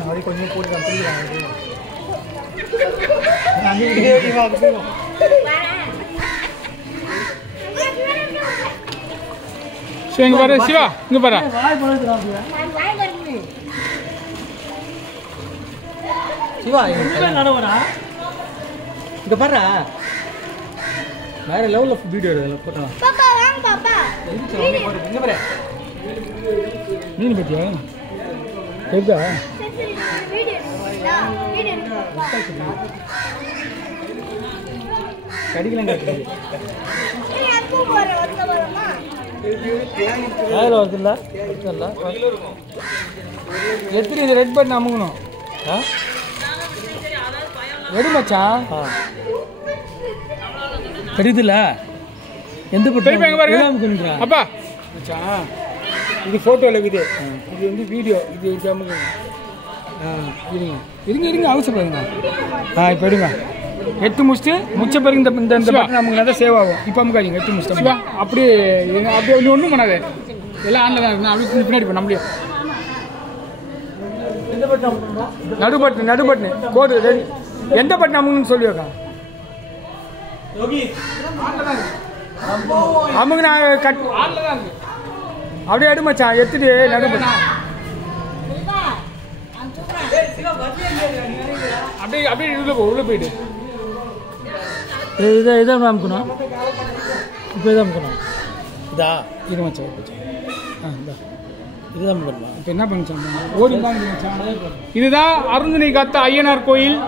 அப்படி கொஞ்சம் போட்டு புரியுறாங்க இங்க பாரு சிவா இங்க பாரு சிவா நடவரா இங்க பாரு வேற லெவல்ல வீடியோ எடுக்கலாம் போட்டலாம் பாப்பா வாங்க பாப்பா இங்க பாரு மீன் பத்தியா கேக்குதா கடிக்கலாம் காட்டுது வருதுல்ல எத்தனை இது ரெட் பட்டன் அமுக்கணும் எடு மச்சான் தெரியுதுல்ல எந்த பாருங்க அப்பா மச்சான் இது ஃபோட்டோவில் இருக்குது இது வந்து வீடியோ இது அமுக்குங்க இருங்க அவசரப்படுங்க இப்போ எடுங்க எட்டு முடிச்சுட்டு முச்ச பிறகு இந்த பட்டன் நமக்கு நல்லா சேவ் ஆகும் இப்போ அமுக்காதீங்க எட்டு முடிச்சுட்டு அப்படியே அப்படியே ஒன்றும் பண்ணாது எல்லாம் ஆன்ல தான் இருக்கு அப்படி பின்னாடி இப்போ நம்மளே நடுபட்டு கோடு ரெடி எந்த பட்டன் அமுக்குன்னு சொல்லி வைக்கா அமுக்கு நான் கட் அப்படியே எடு மச்சான் எடுத்துட்டு நடுபட்டு அப்படியே உள்ள போயிட்டு இதான் அமுக்கணும் இப்போ இதான் அமுக்கணும் இதா இது மச்சான் இதுதான் பண்ணலாம் இப்போ என்ன பண்ணிச்சான் ஓடி தான் இதுதான் அருந்தனை காத்த ஐயனார் கோயில்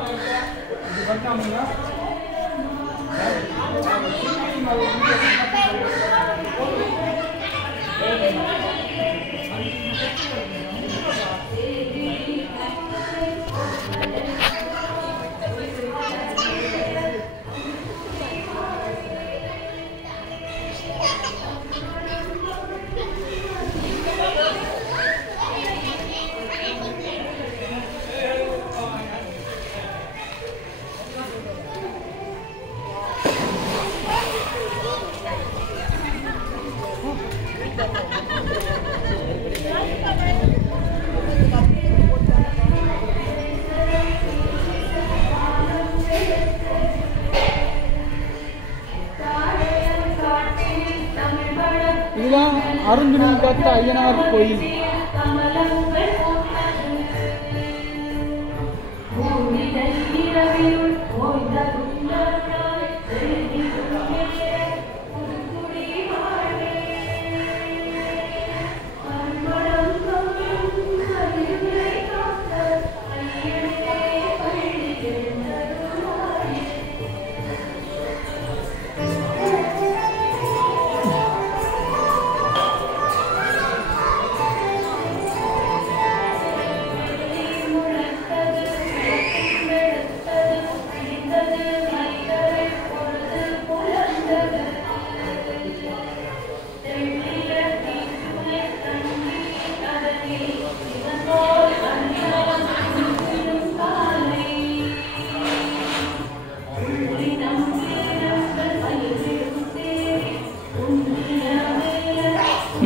இதுதான் அருந்தனை காத்த ஐயனார் கோயில்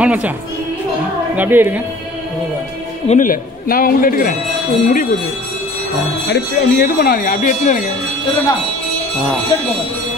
மச்சான் அப்படியே எடுங்க ஒன்றும் இல்லை நான் உங்களுக்கு எடுக்கிறேன் முடிய போகுது அப்படி நீங்கள் எது பண்ணாதீங்க அப்படியே எடுத்துன்னு எடுத்துக்கோங்க